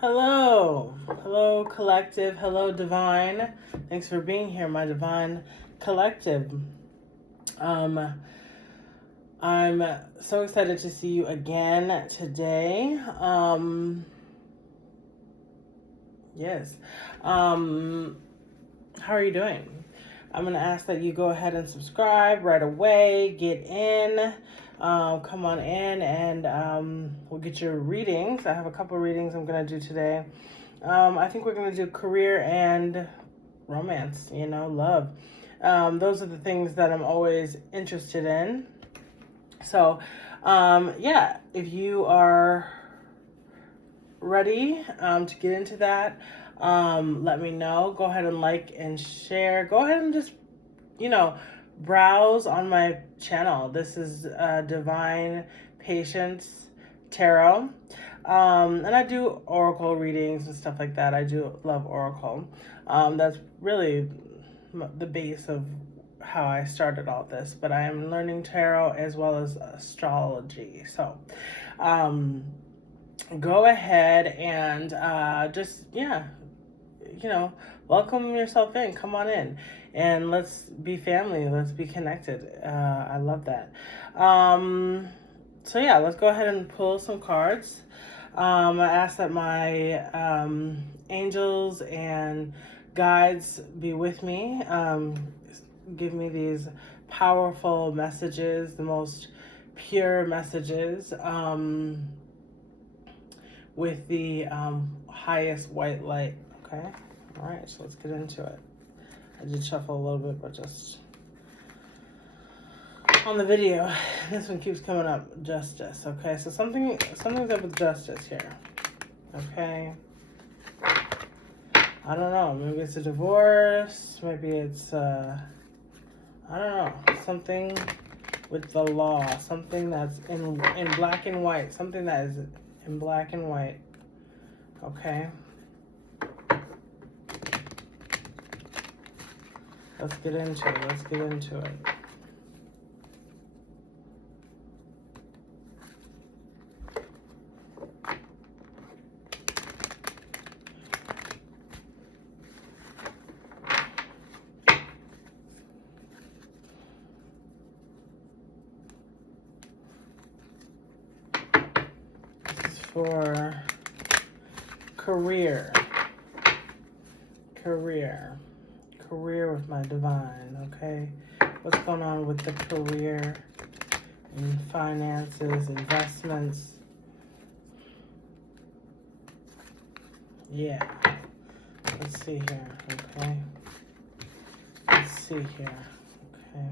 Hello. Hello, collective. Hello, divine. Thanks for being here, my divine collective. I'm so excited to see you again today. Yes. How are you doing? I'm going to ask that you go ahead and subscribe right away. Get in. Come on in and we'll get your readings. I have a couple readings I'm going to do today. I think we're going to do career and romance, love. Those are the things that I'm always interested in. So, if you are ready to get into that, let me know. Go ahead and like and share. Go ahead and just, browse on my channel. This is Divine Patience Tarot. And I do oracle readings and stuff like that. I do love oracle. That's really the base of how I started all this. But I am learning tarot as well as astrology. So, go ahead and welcome yourself in. Come on in. And let's be family. Let's be connected. I love that. Let's go ahead and pull some cards. I ask that my angels and guides be with me. Give me these powerful messages, the most pure messages, with the highest white light. Okay? All right, so let's get into it. I did shuffle a little bit, but just on the video, this one keeps coming up. Justice. Okay, so something's up with justice here. Okay. I don't know. Maybe it's a divorce. Maybe it's I don't know. Something with the law. Something that's in black and white. Something that is in black and white. Okay. Let's get into it. Let's get into it. This is for career with my divine. Okay, what's going on with the career and finances, investments? Yeah, let's see here. Okay, let's see here. Okay,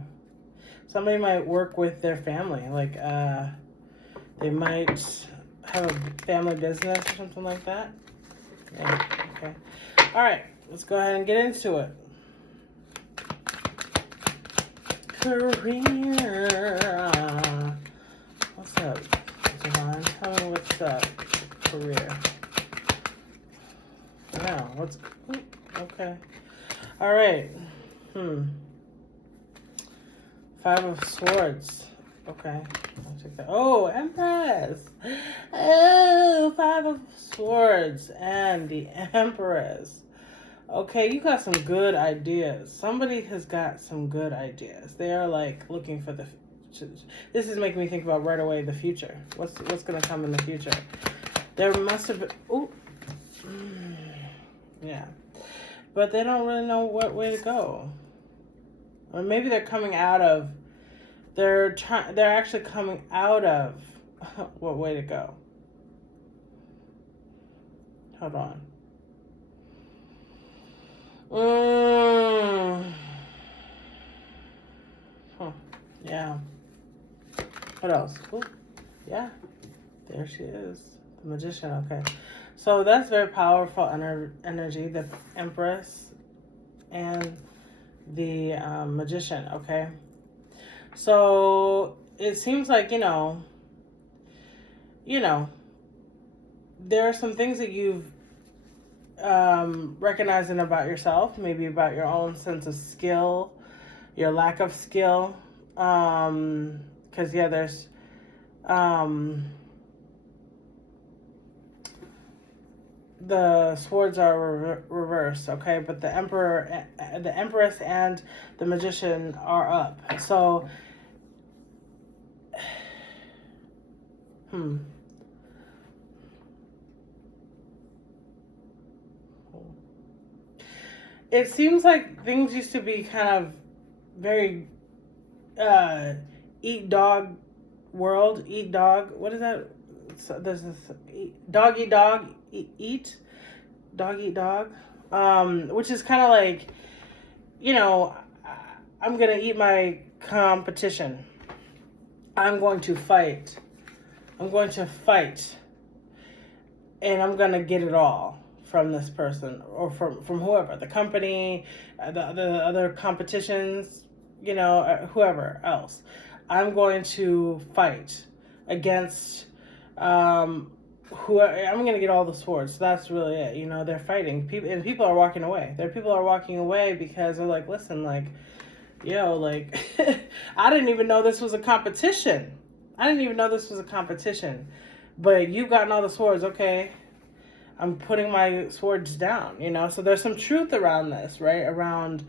somebody might work with their family, like they might have a family business or something like that. Yeah, okay. All right, let's go ahead and get into it. Career. What's up, Javon? Tell me what's up. Career. Now, okay. All right. 5 of Swords. Okay. I'll take that. Oh, Empress. Oh, 5 of Swords and the Empress. Okay, you got some good ideas. Somebody has got some good ideas. They are like looking for this is making me think about right away the future. What's going to come in the future? There must have been. Oh, yeah, but they don't really know what way to go. Or maybe they're coming out of. They're actually coming out of what way to go. Hold on. Yeah. What else? Ooh. Yeah. There she is. The Magician. Okay. So that's very powerful energy. The Empress and the Magician. Okay. So it seems like, there are some things that you've recognizing about yourself, maybe about your own sense of skill, your lack of skill. Because there's the swords are reversed, okay, but the empress and the magician are up. So it seems like things used to be kind of very eat dog world. Eat dog, what is that? So there's this dog eat dog, eat dog eat dog, which is kind of like, you know, I'm gonna eat my competition. I'm going to fight. I'm going to fight, and I'm gonna get it all from this person or from whoever, the company, the other competitions, you know, whoever else. I'm going to fight against who I'm gonna get all the swords. So that's really it. You know, they're fighting. People are walking away. People are walking away because they're like, listen, like, yo, like, I didn't even know this was a competition. But you've gotten all the swords, okay? I'm putting my swords down, you know? So there's some truth around this, right? Around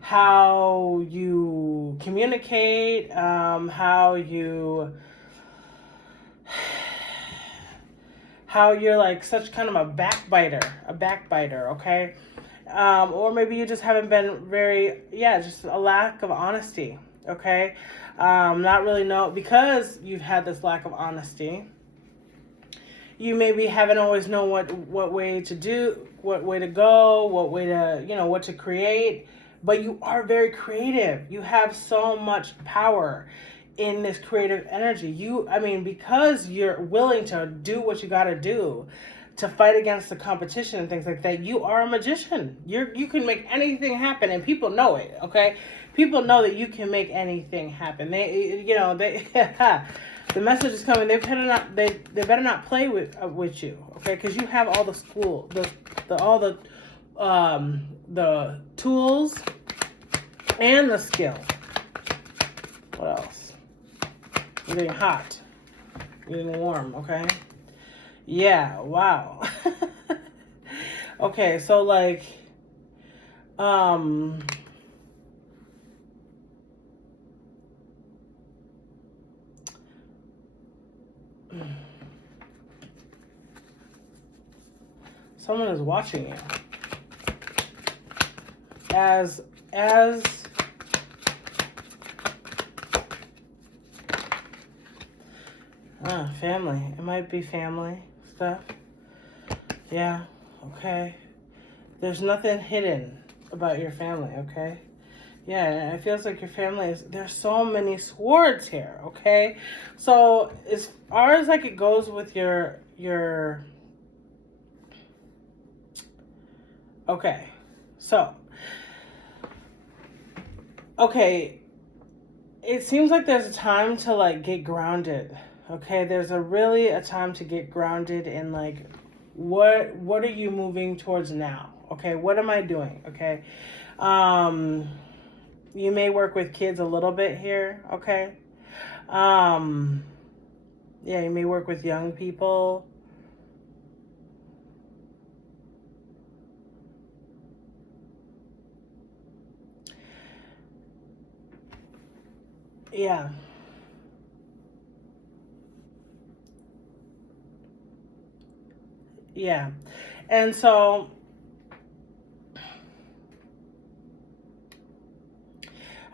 how you communicate, how you're like such kind of a backbiter, okay? Or maybe you just haven't been just a lack of honesty, okay? Not really know, because you've had this lack of honesty, you maybe haven't always known what way to do, what way to go, what way to, you know, what to create, but you are very creative. You have so much power in this creative energy. Because you're willing to do what you got to do to fight against the competition and things like that, you are a magician. You can make anything happen, and people know it, okay? People know that you can make anything happen. They the message is coming. They better not play with you, okay? Because you have all the tools and the skill. What else? You're getting hot. You're getting warm, okay? Yeah, wow. Okay, so like, someone is watching you. As family. It might be family stuff. Yeah, okay. There's nothing hidden about your family, okay? Yeah, it feels like your family there's so many swords here, okay? So as far as like it goes with your okay. So okay, it seems like there's a time to like get grounded. Okay, there's a time to get grounded in like what are you moving towards now? Okay, what am I doing? Okay. You may work with kids a little bit here, okay? Yeah, you may work with young people. Yeah. Yeah. And so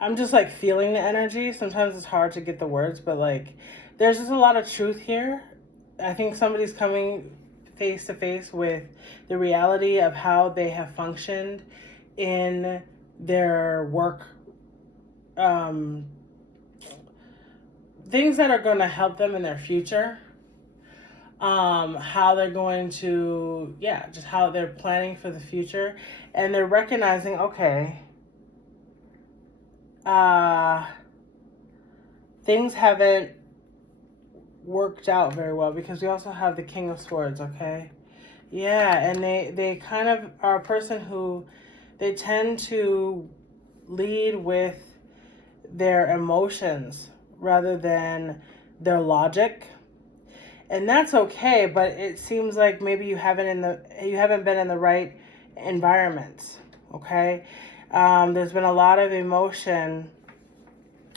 I'm just like feeling the energy. Sometimes it's hard to get the words, but like there's just a lot of truth here. I think somebody's coming face to face with the reality of how they have functioned in their work, things that are going to help them in their future, how they're going to, just how they're planning for the future, and they're recognizing, okay, things haven't worked out very well, because we also have the King of Swords, okay? Yeah, and they kind of are a person who they tend to lead with their emotions rather than their logic. and that's okay, but it seems like maybe you haven't been in the right environments. Okay, there's been a lot of emotion,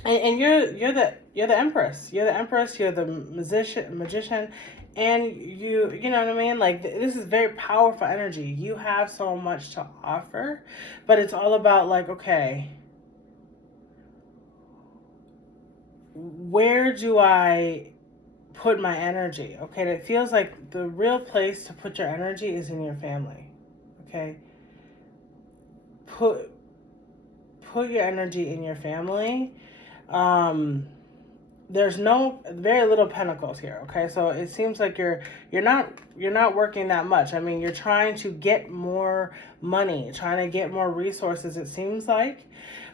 and you're the empress. You're the empress. You're the magician, and you know what I mean. Like, this is very powerful energy. You have so much to offer, but it's all about, like, okay, where do I put my energy? Okay, it feels like the real place to put your energy is in your family. Okay, put your energy in your family. There's very little pentacles here. Okay, so it seems like you're not working that much. I mean, you're trying to get more money, trying to get more resources, it seems like,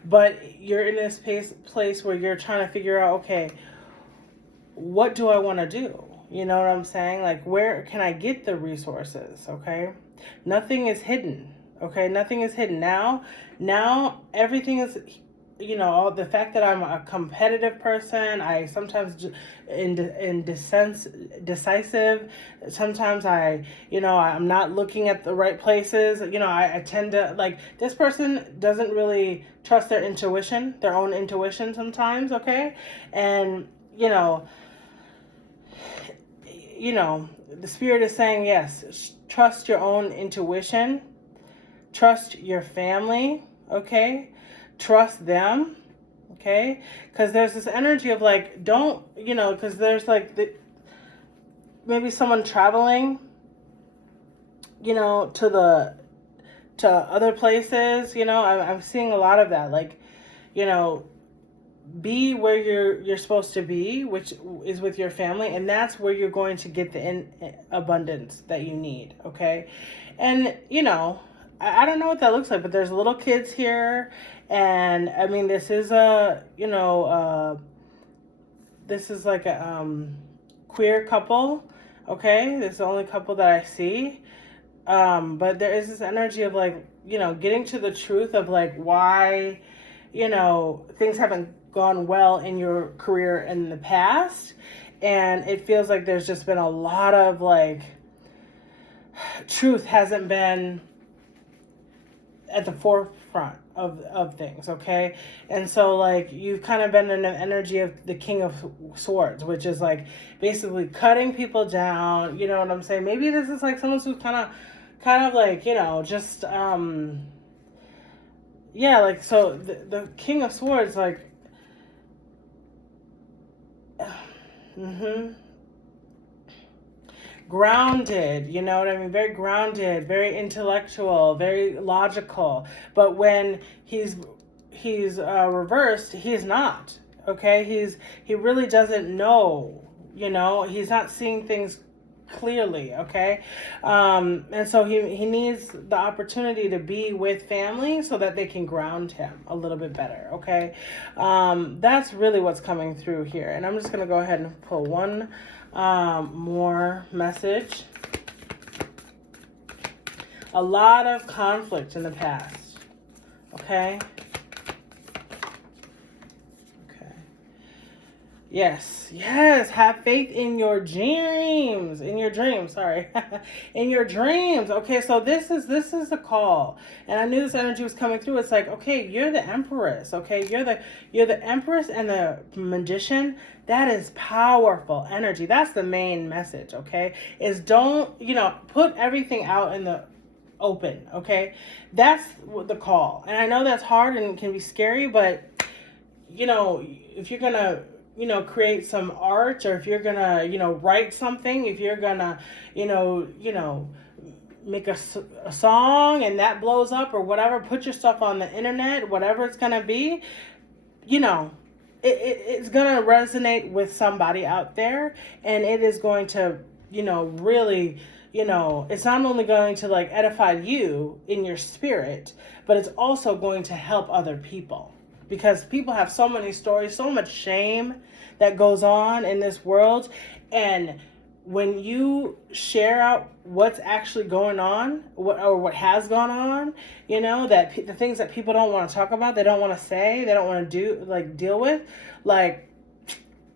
but you're in this place where you're trying to figure out, okay, what do I want to do? You know what I'm saying? Like, where can I get the resources? Okay, nothing is hidden. Okay, nothing is hidden. Now everything is, the fact that I'm a competitive person, I sometimes decisive. Sometimes I'm not looking at the right places. I tend to, like, this person doesn't really trust their own intuition sometimes. Okay, and the spirit is saying, yes, trust your own intuition, trust your family. Okay, trust them. Okay, because there's this energy of, like, don't, because there's, like, maybe someone traveling, to other places. I'm seeing a lot of that, like, be where you're supposed to be, which is with your family, and that's where you're going to get the abundance that you need. Okay, and I don't know what that looks like, but there's little kids here, and I mean, this is like a queer couple. Okay, this is the only couple that I see, but there is this energy of, like, getting to the truth of, like, why things haven't gone well in your career in the past, and it feels like there's just been a lot of, like, truth hasn't been at the forefront of things. Okay, and so, like, you've kind of been in an energy of the King of Swords, which is, like, basically cutting people down. You know what I'm saying? Maybe this is, like, someone who's kind of like, just yeah, like, so the King of Swords, like, grounded, you know what I mean? Very grounded, very intellectual, very logical. But when he's reversed, he's not. Okay, he really doesn't know. He's not seeing things clearly. Okay, and so he needs the opportunity to be with family so that they can ground him a little bit better. Okay, that's really what's coming through here, and I'm just gonna go ahead and pull one more message. A lot of conflict in the past. Okay. Yes, have faith in your dreams. In your dreams, sorry. In your dreams. Okay, so this is the call. And I knew this energy was coming through. It's like, okay, you're the empress. Okay, you're the empress and the magician. That is powerful energy. That's the main message, okay? Is don't, put everything out in the open, okay? That's the call. And I know that's hard and can be scary, but if you're gonna create some art, or if you're gonna, write something, if you're gonna, make a song and that blows up or whatever, put your stuff on the internet, whatever it's gonna be, it's gonna resonate with somebody out there, and it is going to, really, it's not only going to, like, edify you in your spirit, but it's also going to help other people. Because people have so many stories, so much shame that goes on in this world. And when you share out what's actually going on, what has gone on, that the things that people don't want to talk about, they don't want to say, they don't want to deal with, like,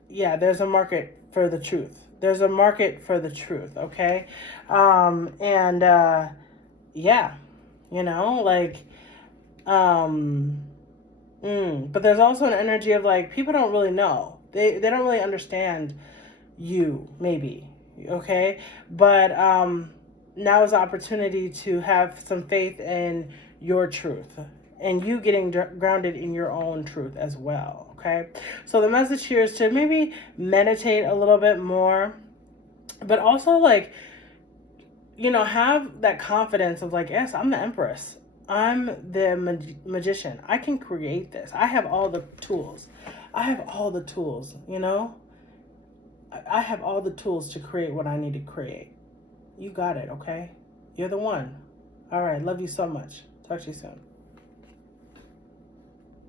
yeah, there's a market for the truth. There's a market for the truth, okay? And yeah, you know, like, but there's also an energy of like, people don't really know. They don't really understand you, maybe, okay? But now is the opportunity to have some faith in your truth and you getting grounded in your own truth as well, okay? So the message here is to maybe meditate a little bit more, but also like, you know, have that confidence of like, yes, I'm the empress. I'm the magician. I can create this. I have all the tools. I have all the tools, you know? I have all the tools to create what I need to create. You got it, okay? You're the one. All right. Love you so much. Talk to you soon.